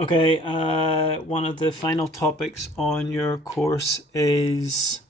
Okay, one of the final topics on your course is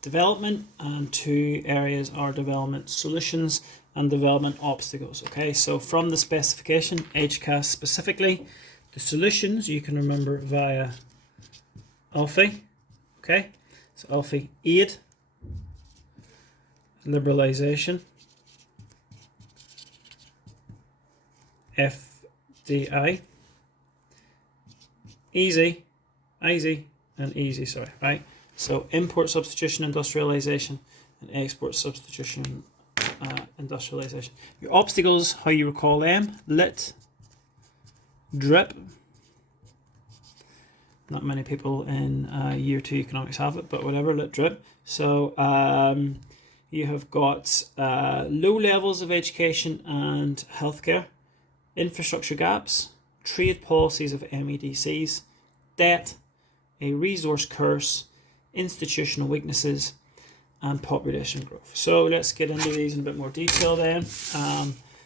development, and two areas are development solutions and development obstacles. Okay, so from the specification, HCAS specifically, the solutions you can remember via ALFI. Okay, so ALFI: aid, liberalization, FDI, easy, and easy, sorry, right? So import substitution, industrialization, and export substitution, industrialization. Your obstacles, how you recall them: lit, drip. Not many people in year 2 economics have it, but whatever, lit, drip. So you have got low levels of education and healthcare, infrastructure gaps, trade policies of MEDCs, debt, a resource curse, institutional weaknesses, and population growth. So let's get into these in a bit more detail then.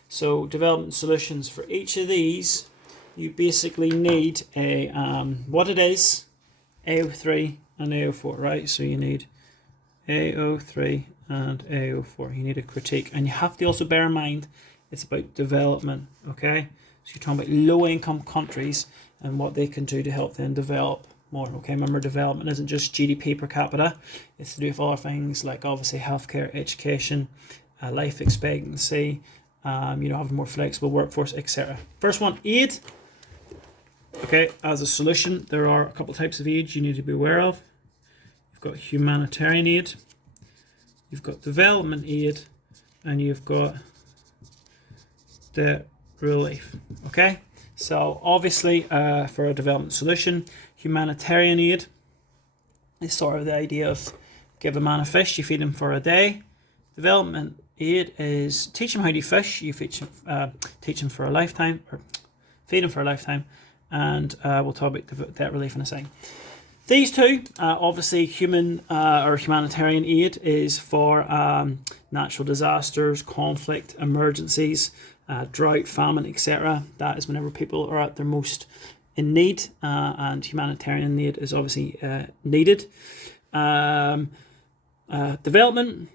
So development solutions for each of these, you basically need a what it is, AO3 and AO4, right? So you need AO3 and AO4. You need a critique, and you have to also bear in mind it's about development. Okay, so you're talking about low-income countries and what they can do to help them develop more. Okay, remember, development isn't just GDP per capita. It's to do with other things like obviously healthcare, education, life expectancy, having a more flexible workforce, etc. First one, aid. Okay, as a solution, there are a couple of types of aid you need to be aware of. You've got humanitarian aid, you've got development aid, and you've got debt relief. Okay, so obviously for a development solution, humanitarian aid is sort of the idea of give a man a fish, you feed him for a day. Development aid is teach him how to fish, you teach him for a lifetime, or feed him for a lifetime, and we'll talk about debt relief in a second. These two, obviously humanitarian aid is for natural disasters, conflict, emergencies, drought, famine, etc. That is whenever people are at their most in need, and humanitarian aid is obviously needed. Development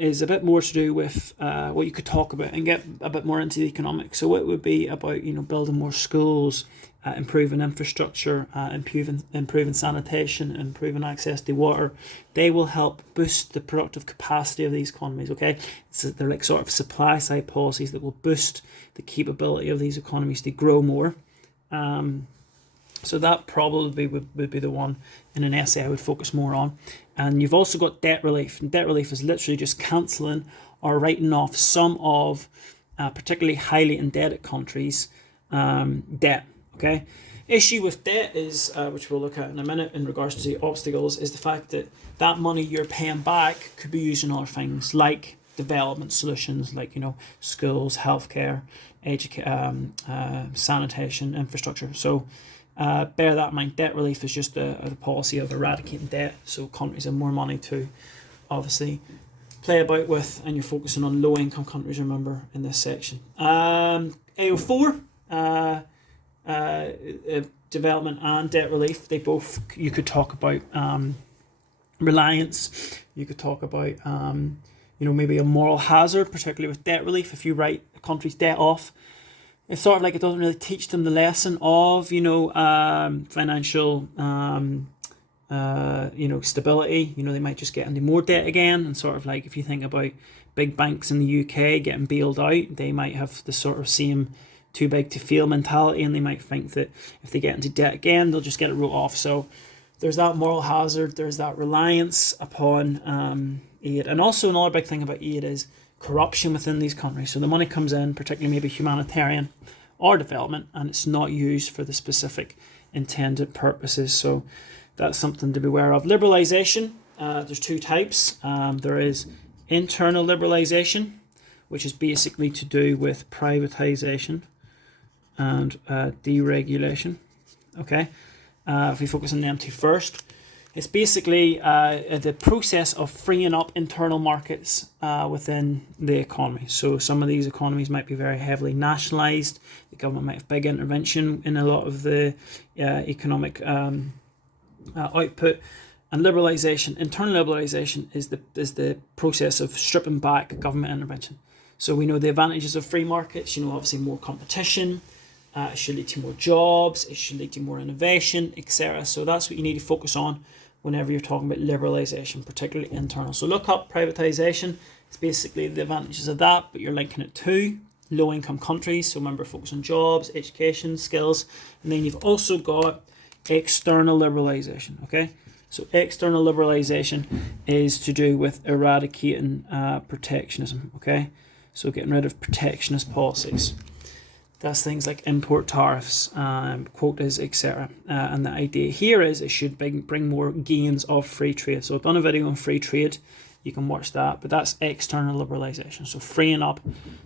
is a bit more to do with what you could talk about and get a bit more into the economics. So it would be about building more schools, improving infrastructure, improving sanitation, improving access to water. They will help boost the productive capacity of these economies. Okay, they're like sort of supply side policies that will boost the capability of these economies to grow more. So that probably would be the one in an essay I would focus more on. And you've also got debt relief. And debt relief is literally just cancelling or writing off some of particularly highly indebted countries' debt. Okay. Issue with debt is, which we'll look at in a minute in regards to the obstacles, is the fact that that money you're paying back could be used in other things like development solutions, like schools, healthcare, sanitation, infrastructure. So bear that in mind. Debt relief is just a policy of eradicating debt, so countries have more money to obviously play about with, and you're focusing on low income countries, remember, in this section. AO4, development and debt relief, they both, you could talk about reliance, you could talk about maybe a moral hazard, particularly with debt relief. If you write a country's debt off, it's sort of like it doesn't really teach them the lesson of financial stability. They might just get into more debt again, and sort of like if you think about big banks in the UK getting bailed out, they might have the sort of same too big to fail mentality, and they might think that if they get into debt again, they'll just get it wrote off. So there's that moral hazard, there's that reliance upon aid. And also another big thing about aid is corruption within these countries. So the money comes in, particularly maybe humanitarian or development, and it's not used for the specific intended purposes. So that's something to be aware of. Liberalization, there's two types. There is internal liberalization, which is basically to do with privatization and deregulation. Okay, if we focus on them two first, It's basically the process of freeing up internal markets within the economy. So some of these economies might be very heavily nationalised. The government might have big intervention in a lot of the economic output. And liberalisation, internal liberalisation, is the process of stripping back government intervention. So we know the advantages of free markets. Obviously more competition. It should lead to more jobs. It should lead to more innovation, etc. So that's what you need to focus on whenever you're talking about liberalisation, particularly internal. So look up privatization. It's basically the advantages of that, but you're linking it to low-income countries. So remember, focus on jobs, education, skills. And then you've also got external liberalisation, okay? So external liberalisation is to do with eradicating protectionism, okay? So getting rid of protectionist policies. That's things like import tariffs, quotas, etc. And the idea here is it should bring more gains of free trade. So I've done a video on free trade. You can watch that. But that's external liberalisation. So freeing up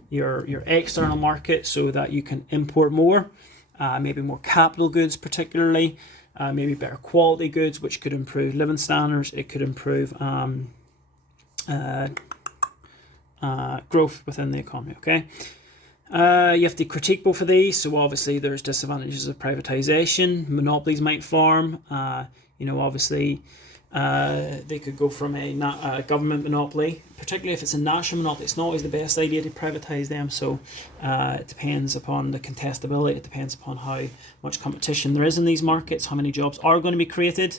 your external market so that you can import more, maybe more capital goods particularly, maybe better quality goods, which could improve living standards. It could improve growth within the economy, okay? You have to critique both of these. So obviously there's disadvantages of privatization. Monopolies might form. Obviously they could go from a government monopoly, particularly if it's a national monopoly. It's not always the best idea to privatize them. So it depends upon the contestability. It depends upon how much competition there is in these markets, how many jobs are going to be created.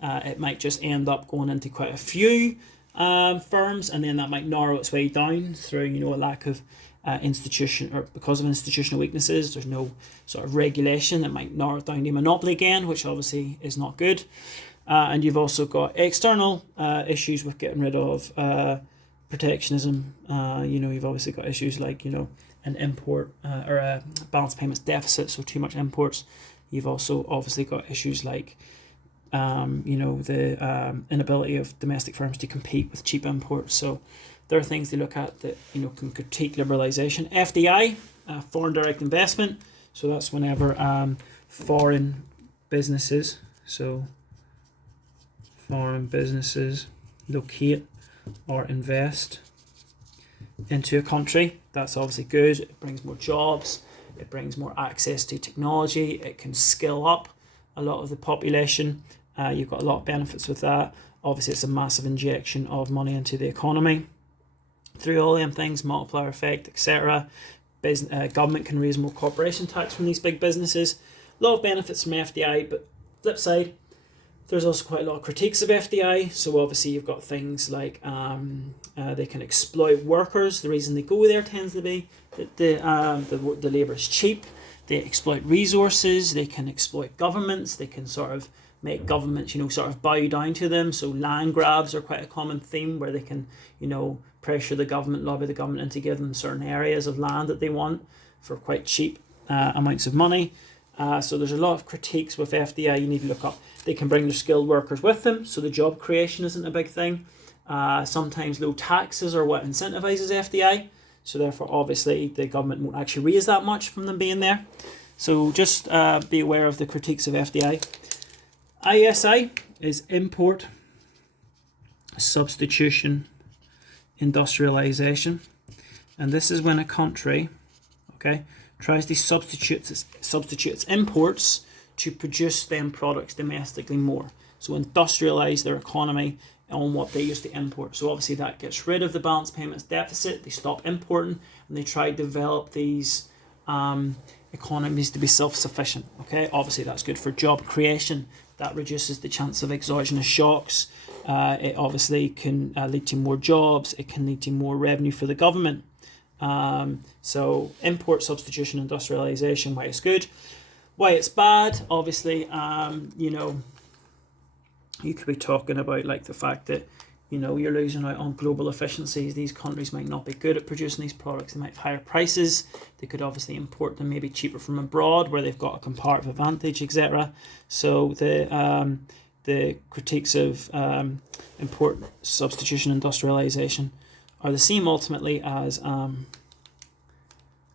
It might just end up going into quite a few firms, and then that might narrow its way down through a lack of institution, or because of institutional weaknesses. There's no sort of regulation that might narrow it down to monopoly again, which obviously is not good. And you've also got external issues with getting rid of protectionism. You've obviously got issues like an import or a balance payments deficit, so too much imports. You've also obviously got issues like the inability of domestic firms to compete with cheap imports. So there are things to look at that can critique liberalisation. FDI, foreign direct investment. So that's whenever foreign businesses locate or invest into a country. That's obviously good. It brings more jobs. It brings more access to technology. It can skill up a lot of the population. You've got a lot of benefits with that. Obviously, it's a massive injection of money into the economy. Through all them things, multiplier effect, etc. Government can raise more corporation tax from these big businesses. A lot of benefits from FDI, but flip side, there's also quite a lot of critiques of FDI. So obviously you've got things like they can exploit workers. The reason they go there tends to be that the labour is cheap. They exploit resources. They can exploit governments. They can sort of make governments, sort of bow down to them. So land grabs are quite a common theme, where they can, pressure the government, lobby the government into giving them certain areas of land that they want for quite cheap amounts of money. So there's a lot of critiques with FDI you need to look up. They can bring their skilled workers with them, so the job creation isn't a big thing. Sometimes low taxes are what incentivises FDI. So therefore, obviously, the government won't actually raise that much from them being there. So just be aware of the critiques of FDI. ISI is import, substitution, industrialization. And this is when a country, tries to substitute its imports to produce them products domestically more. So industrialize their economy on what they used to import. So obviously that gets rid of the balance payments deficit. They stop importing and they try to develop these economies to be self-sufficient. Obviously that's good for job creation. That reduces the chance of exogenous shocks. It obviously can lead to more jobs. It can lead to more revenue for the government. So import substitution industrialization, why it's good, why it's bad. Obviously, you could be talking about like the fact that you're losing out on global efficiencies. These countries might not be good at producing these products. They might have higher prices. They could obviously import them maybe cheaper from abroad where they've got a comparative advantage, etc. So the critiques of import substitution industrialization are the same ultimately as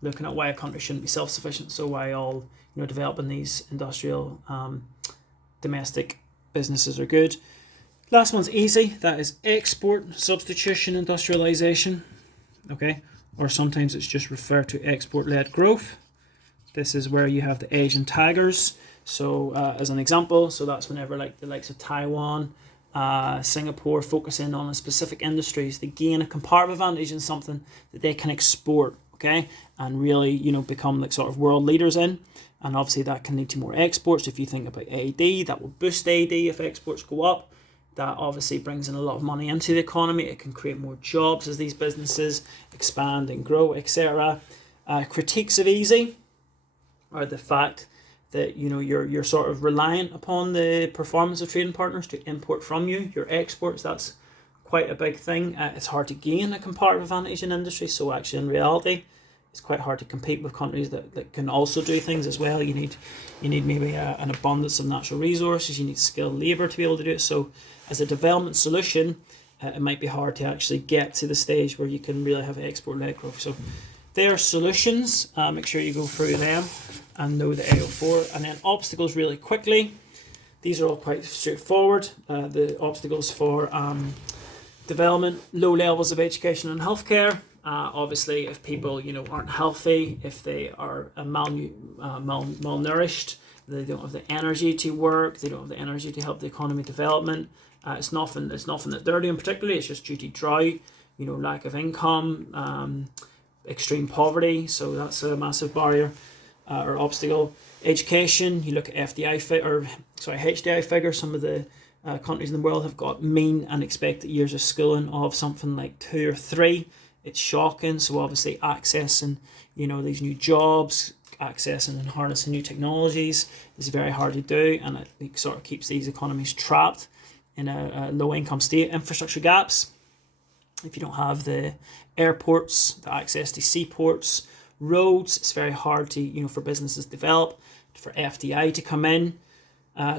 looking at why a country shouldn't be self-sufficient. So why all developing these industrial domestic businesses are good. Last one's easy. That is export, substitution, industrialization. Okay, or sometimes it's just referred to export-led growth. This is where you have the Asian tigers. So as an example, so that's whenever like the likes of Taiwan, Singapore focus in on a specific industries, they gain a comparative advantage in something that they can export, okay, and really, you know, become like sort of world leaders in. And obviously that can lead to more exports. If you think about AD, that will boost AD if exports go up. That obviously brings in a lot of money into the economy. It can create more jobs as these businesses expand and grow, etc. Critiques of easy are the fact that, you know, you're sort of reliant upon the performance of trading partners to import from you. Your exports, that's quite a big thing. It's hard to gain a comparative advantage in industry. So actually in reality, it's quite hard to compete with countries that can also do things as well. You need maybe an abundance of natural resources. You need skilled labor to be able to do it. So as a development solution, it might be hard to actually get to the stage where you can really have export-led growth. So there are solutions. Make sure you go through them and know the AO4. And then obstacles really quickly. These are all quite straightforward. The obstacles for development, low levels of education and healthcare. Obviously, if people, you know, aren't healthy, if they are malnourished, they don't have the energy to work, they don't have the energy to help the economy development. It's nothing that they're doing particularly. It's just due to drought, you know, lack of income, extreme poverty. So that's a massive barrier or obstacle. Education. You look at HDI figures. Some of the countries in the world have got mean and expected years of schooling of something like 2 or 3. It's shocking. So obviously accessing, you know, these new jobs, accessing and harnessing new technologies is very hard to do, and it sort of keeps these economies trapped in a low income state. Infrastructure gaps. If you don't have the airports, the access to seaports, roads, it's very hard to, you know, for businesses to develop, for FDI to come in.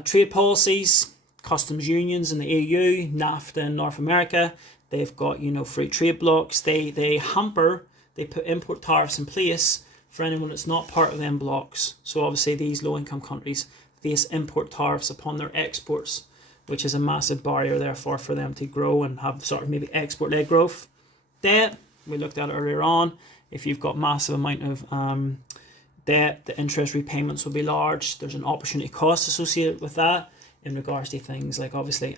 Trade policies, customs unions in the EU, NAFTA in North America. They've got, you know, free trade blocks. They put import tariffs in place for anyone that's not part of them blocks. So obviously these low-income countries face import tariffs upon their exports, which is a massive barrier, therefore, for them to grow and have sort of maybe export-led growth. Debt, we looked at it earlier on. If you've got massive amount of debt, the interest repayments will be large. There's an opportunity cost associated with that in regards to things like obviously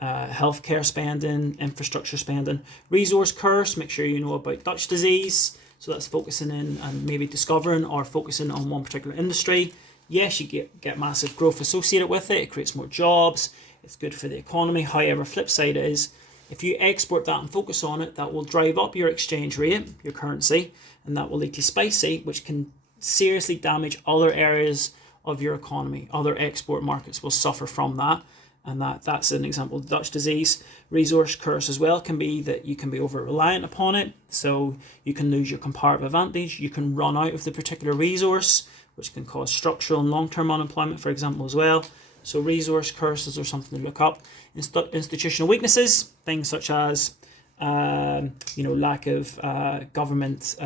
healthcare spending, infrastructure spending. Resource curse, make sure you know about Dutch disease. So that's focusing in and maybe discovering or focusing on one particular industry. Yes, you get massive growth associated with it. It creates more jobs. It's good for the economy. However, flip side is, if you export that and focus on it, that will drive up your exchange rate, your currency, and that will lead to spicy, which can seriously damage other areas of your economy. Other export markets will suffer from that. And that's an example of Dutch disease. Resource curse as well can be that you can be over-reliant upon it. So you can lose your comparative advantage. You can run out of the particular resource, which can cause structural and long-term unemployment, for example, as well. So resource curses are something to look up. Institutional weaknesses, things such as lack of government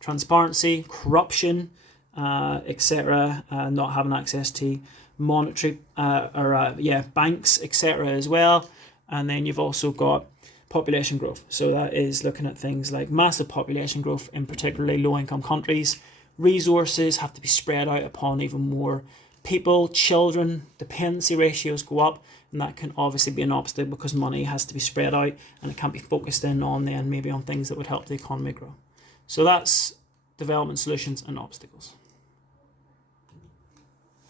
transparency, corruption, etc., not having access to monetary banks, etc. as well. And then you've also got population growth. So that is looking at things like massive population growth in particularly low-income countries. Resources have to be spread out upon even more people, children, dependency ratios go up, and that can obviously be an obstacle because money has to be spread out and it can't be focused in on then maybe on things that would help the economy grow. So that's development solutions and obstacles.